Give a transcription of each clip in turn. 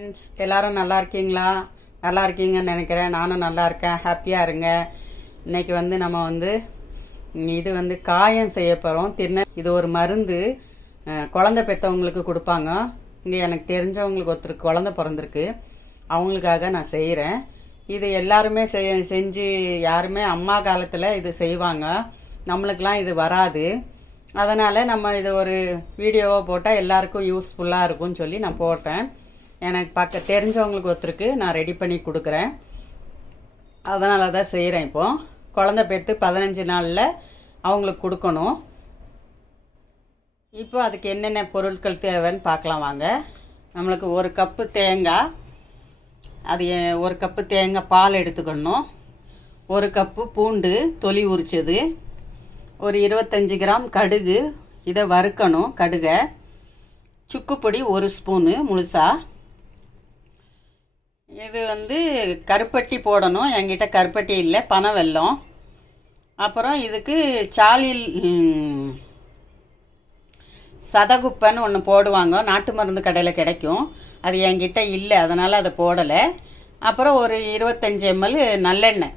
Friends, எல்லாரும் நல்லா இருக்கீங்களா? நல்லா இருக்கீங்கன்னு நினைக்கிறேன். நானும் நல்லா இருக்கேன். ஹாப்பியாக இருங்க. இன்னைக்கு நம்ம இது காயம் செய்ய போகிறோம். இது ஒரு மருந்து, குழந்தை பெற்றவங்களுக்கு கொடுப்பாங்க. இங்கே எனக்கு தெரிஞ்சவங்களுக்கு ஒருத்தருக்கு குழந்தை பிறந்திருக்கு, அவங்களுக்காக நான் செய்கிறேன். இது எல்லாருமே செஞ்சு யாருமே அம்மா காலத்தில் இது செய்வாங்க. நம்மளுக்கெல்லாம் இது வராது. அதனால் நம்ம இது ஒரு வீடியோவாக போட்டால் எல்லாருக்கும் யூஸ்ஃபுல்லாக இருக்கும்னு சொல்லி நான் போட்டேன். எனக்கு தெரிஞ்சவங்களுக்கு ஒருத்தருக்கு நான் ரெடி பண்ணி கொடுக்குறேன். அதனால தான் செய்கிறேன். இப்போது குழந்தை பெற்று 15 நாளில் அவங்களுக்கு கொடுக்கணும். இப்போ அதுக்கு என்னென்ன பொருட்கள் தேவைன்னு பார்க்கலாம் வாங்க. நம்மளுக்கு 1 கப்பு தேங்காய், அது 1 கப்பு தேங்காய் பால் எடுத்துக்கணும். 1 கப்பு பூண்டு தொலி உரிச்சது, ஒரு 25 கிராம் கடுகு, இதை வறுக்கணும். கடுகை, சுக்குப்பொடி 1 ஸ்பூனு முழுசாக. இது கருப்பட்டி போடணும். என்கிட்ட கருப்பட்டி இல்லை, பனை வெல்லம். அப்புறம் இதுக்கு சாலில் சதகுப்பன்னு ஒன்று போடுவாங்க, நாட்டு மருந்து கடையில் கிடைக்கும். அது என்கிட்ட இல்லை, அதனால் அதை போடலை. அப்புறம் ஒரு 25 ml நல்லெண்ணெய்.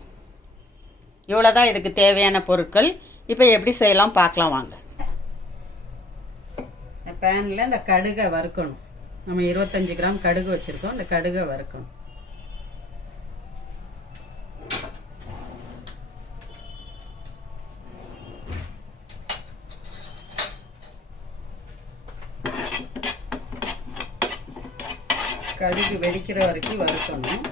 இவ்வளோதான் இதுக்கு தேவையான பொருட்கள். இப்போ எப்படி செய்யலாம் பார்க்கலாம் வாங்க. இந்த பேனில் இந்த கடுகை வறுக்கணும். நம்ம 25 கிராம் கடுகு வச்சுருக்கோம். இந்த கடுகை வறுக்கணும். கடுகு வெடிக்கிற வரைக்கும் வறுக்கணும்.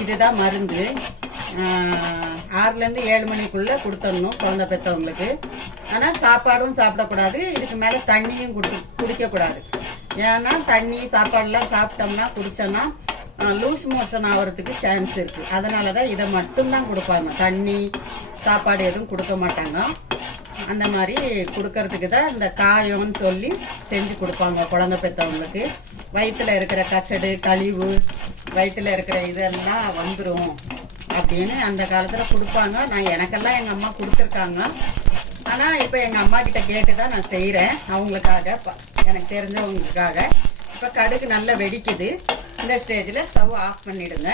இதுதான் மருந்து. 6லேருந்து 7 மணிக்குள்ளே கொடுத்துடணும் குழந்தை பெற்றவங்களுக்கு. ஆனால் சாப்பாடும் சாப்பிடக்கூடாது, இதுக்கு மேலே தண்ணியும் குடிக்கக்கூடாது. ஏன்னா தண்ணி சாப்பாடுலாம் சாப்பிட்டோம்னா குடித்தோன்னா லூஸ் மோஷன் ஆகிறதுக்கு சான்ஸ் இருக்குது. அதனால தான் இதை மட்டும்தான் கொடுப்பாங்க. தண்ணி சாப்பாடு எதுவும் கொடுக்க மாட்டாங்க. அந்த மாதிரி கொடுக்கறதுக்கு தான் இந்த காயம்னு சொல்லி செஞ்சு கொடுப்பாங்க குழந்தை பெற்றவங்களுக்கு. வயிற்றில் இருக்கிற கசடு கழிவு, வயிற்றில் இருக்கிற இதெல்லாம் வந்துடும் அப்படின்னு அந்த காலத்தில் கொடுப்பாங்க. எனக்கெல்லாம் எங்கள் அம்மா கொடுத்துருக்காங்க. ஆனால் இப்போ எங்கள் அம்மா கிட்ட கேட்டு தான் நான் செய்கிறேன், அவங்களுக்காக, எனக்கு தெரிஞ்சவங்களுக்காக. இப்போ கடுகு நல்லா வெடிக்குது. இந்த ஸ்டேஜில் ஸ்டவ் ஆஃப் பண்ணிவிடுங்க.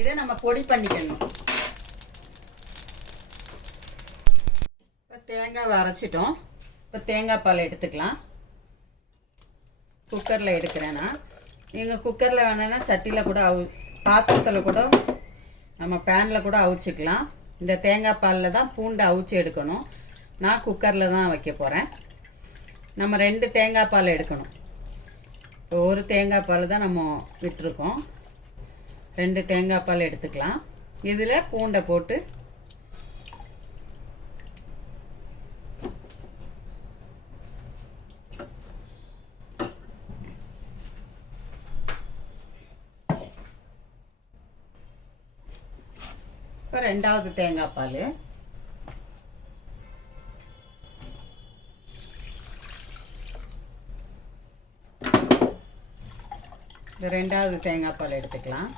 இதை நம்ம பொடி பண்ணிக்கணும். இப்போ தேங்காய் அரைச்சிட்டோம். இப்போ தேங்காய் பால் எடுத்துக்கலாம். குக்கரில் எடுக்கிறேன்னா, நீங்கள் குக்கரில் வேணுன்னா சட்டியில் கூட பாத்திரத்தில் கூட நம்ம பேனில் கூட அவிச்சிக்கலாம். இந்த தேங்காய் பாலில் தான் பூண்டை அவிச்சு எடுக்கணும். நான் குக்கரில் தான் வைக்க போகிறேன். நம்ம 2 தேங்காய் பால் எடுக்கணும். இப்போ 1 தேங்காய் பால் தான் நம்ம விட்டுருக்கோம். 2 தேங்காய் பால் எடுத்துக்கலாம். இதில் பூண்டை போட்டு இப்போ 2வது தேங்காய் பால், இந்த 2வது தேங்காய் பால் எடுத்துக்கலாம்.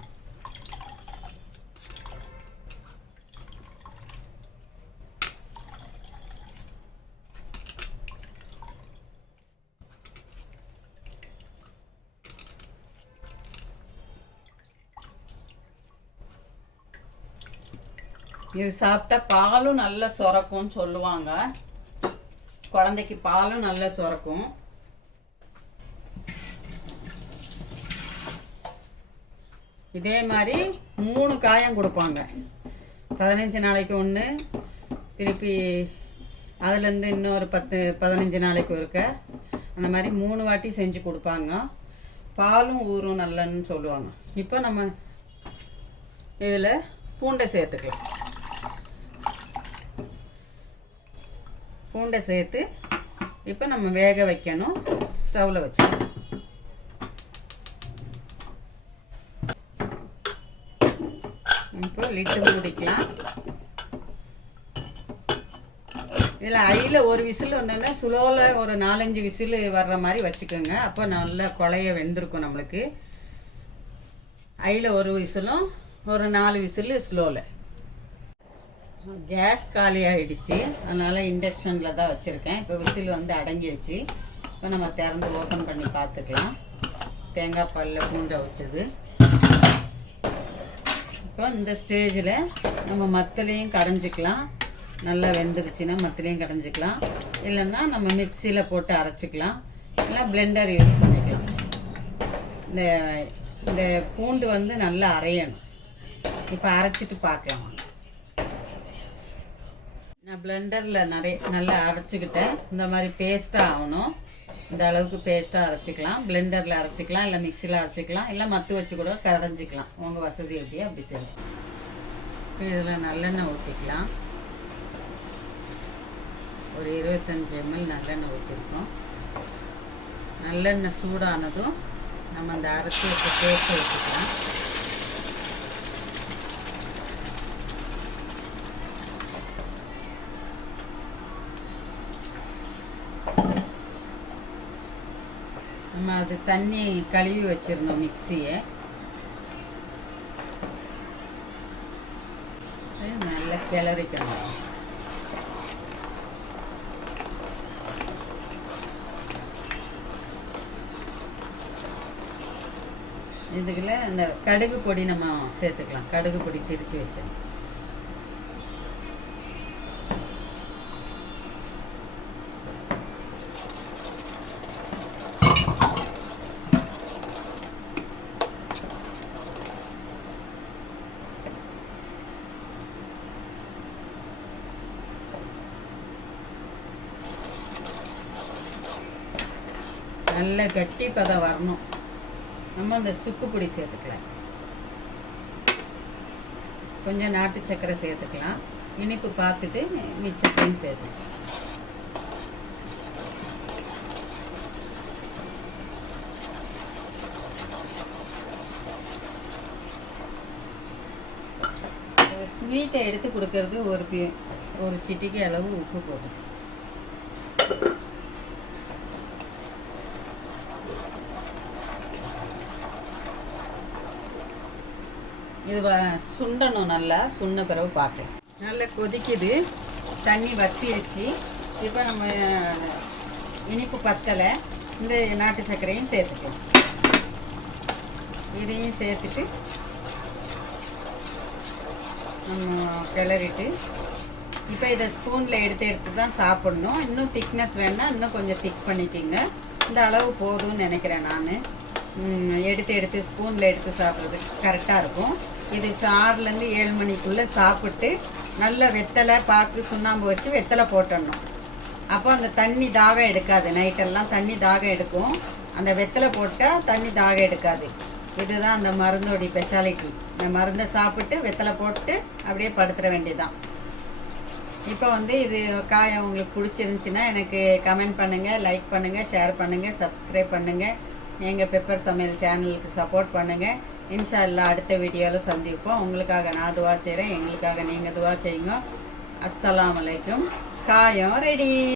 இது சாப்பிட்டா பாலும் நல்லா சுரக்கும்னு சொல்லுவாங்க. குழந்தைக்கு பாலும் நல்லா சுரக்கும். இதே மாதிரி 3 காயம் கொடுப்பாங்க. 15 நாளைக்கு ஒன்று, திருப்பி அதுலேருந்து இன்னொரு 15 நாளைக்கு ஒருக்க, அந்த மாதிரி 3 வாட்டி செஞ்சு கொடுப்பாங்க. பாலும் ஊறும் நல்லன்னு சொல்லுவாங்க. இப்போ நம்ம இதில் பூண்டை சேர்த்துக்கலாம். பூண்டை சேர்த்து இப்போ நம்ம வேக வைக்கணும். ஸ்டவ்வில் வச்சு இப்போ லிட்டு மூடிக்கலாம். இதில் ஹையில் ஒரு விசில் வந்தோன்னா ஸ்லோவில் ஒரு 4-5 விசில் வர்ற மாதிரி வச்சுக்கோங்க. அப்போ நல்லா குழைய வெந்திருக்கும் நம்மளுக்கு. ஹையில் ஒரு விசிலும் ஒரு 4 விசில் ஸ்லோவில். கேஸ் காலி ஆகிடுச்சு, அதனால் இண்டக்ஷனில் தான் வச்சுருக்கேன். இப்போ விசில் வந்து அடங்கிடுச்சு. இப்போ நம்ம திறந்து ஓப்பன் பண்ணி பார்த்துக்கலாம். தேங்காய் பாலில் பூண்டை வச்சது. இப்போ இந்த ஸ்டேஜில் நம்ம மத்தலையும் கடைஞ்சிக்கலாம். நல்லா வெந்துருச்சுன்னா மத்தலையும் கடைஞ்சிக்கலாம். இல்லைன்னா நம்ம மிக்சியில் போட்டு அரைச்சிக்கலாம். இல்லை பிளெண்டர் யூஸ் பண்ணிக்கலாம். இந்த பூண்டு வந்து நல்லா அரையணும். இப்போ அரைச்சிட்டு பார்க்கலாம். நான் பிளெண்டரில் நல்லா அரைச்சிக்கிட்டேன். இந்த மாதிரி பேஸ்ட்டாக ஆகணும். இந்த அளவுக்கு பேஸ்ட்டாக அரைச்சிக்கலாம். பிளெண்டரில் அரைச்சிக்கலாம், இல்லை மிக்சியில் அரைச்சிக்கலாம், இல்லை மத்து வச்சு கூட கடைஞ்சிக்கலாம். உங்கள் வசதி எப்படியோ அப்படி செஞ்சு. இப்போ இதில் நல்லெண்ணெய் ஊற்றிக்கலாம். ஒரு 25 ml நல்லெண்ணெய் ஊற்றிருக்கோம். நல்லெண்ணெய் சூடானதும் நம்ம அந்த அரைச்சி வச்ச பேஸ்ட்டை ஊற்றிக்கலாம். நம்ம அது தண்ணி கழுவி வச்சுருந்தோம் மிக்சியை. நல்லா கிளறிக்கணும். இதுக்குள்ள இந்த கடுகு பொடி நம்ம சேர்த்துக்கலாம். கடுகு பொடி திரிச்சு வச்சேன். நல்ல கட்டி பதம் வரணும். நம்ம இந்த சுக்கு பொடி சேர்த்துக்கலாம். கொஞ்சம் நாட்டு சர்க்கரை சேர்த்துக்கலாம். இனிப்பு பார்த்துட்டு மிச்சத்தையும் சேர்த்துக்கலாம். ஸ்வீட்டை எடுத்து கொடுக்கறது ஒரு சிட்டிக்கு அளவு உப்பு போட்டு. இது சுண்டணும். நல்லா சுண்ண பிறகு பார்க்கலாம். நல்லா கொதிக்குது, தண்ணி வத்திடுச்சு. இப்போ நம்ம இனிப்பு பத்தலை, இந்த நாட்டு சர்க்கரையும் சேர்த்துக்கலாம். இதையும் சேர்த்துட்டு நம்ம கிளறிட்டு இப்போ இதை ஸ்பூனில் எடுத்து தான் சாப்பிட்ணும். இன்னும் திக்னஸ் வேணால் இன்னும் கொஞ்சம் திக் பண்ணிக்கிங்க. இந்த அளவு போதும்னு நினைக்கிறேன் நான். எடுத்து ஸ்பூனில் எடுத்து சாப்பிட்றதுக்கு கரெக்டாக இருக்கும். இது 6லேருந்து 7 மணிக்குள்ளே சாப்பிட்டு நல்ல வெத்தலை பாக்கு சுண்ணாம்பு வச்சு வெத்தலை போட்டுடணும். அப்போ அந்த தண்ணி தாகம் எடுக்காது. நைட்டெல்லாம் தண்ணி தாகம் எடுக்கும். அந்த வெத்தலை போட்டால் தண்ணி தாகம் எடுக்காது. இதுதான் அந்த மருந்தோடைய ஸ்பெஷாலிட்டி. இந்த மருந்தை சாப்பிட்டு வெத்தலை போட்டு அப்படியே படுத்துற வேண்டியதுதான். இப்போ இது காயம் உங்களுக்கு பிடிச்சிருந்துச்சின்னா எனக்கு கமெண்ட் பண்ணுங்கள், லைக் பண்ணுங்கள், ஷேர் பண்ணுங்கள், சப்ஸ்கிரைப் பண்ணுங்கள். எங்கள் பெப்பர் சமையல் சேனலுக்கு சப்போர்ட் பண்ணுங்கள். இன்ஷா அல்லாஹ் அடுத்த வீடியோவில் சந்திப்போம். உங்களுக்காக நான் துவா செய்கிறேன், எங்களுக்காக நீங்கள் துவா செய்யுங்க. அஸ்ஸலாமு அலைக்கும். காயம் ரெடி.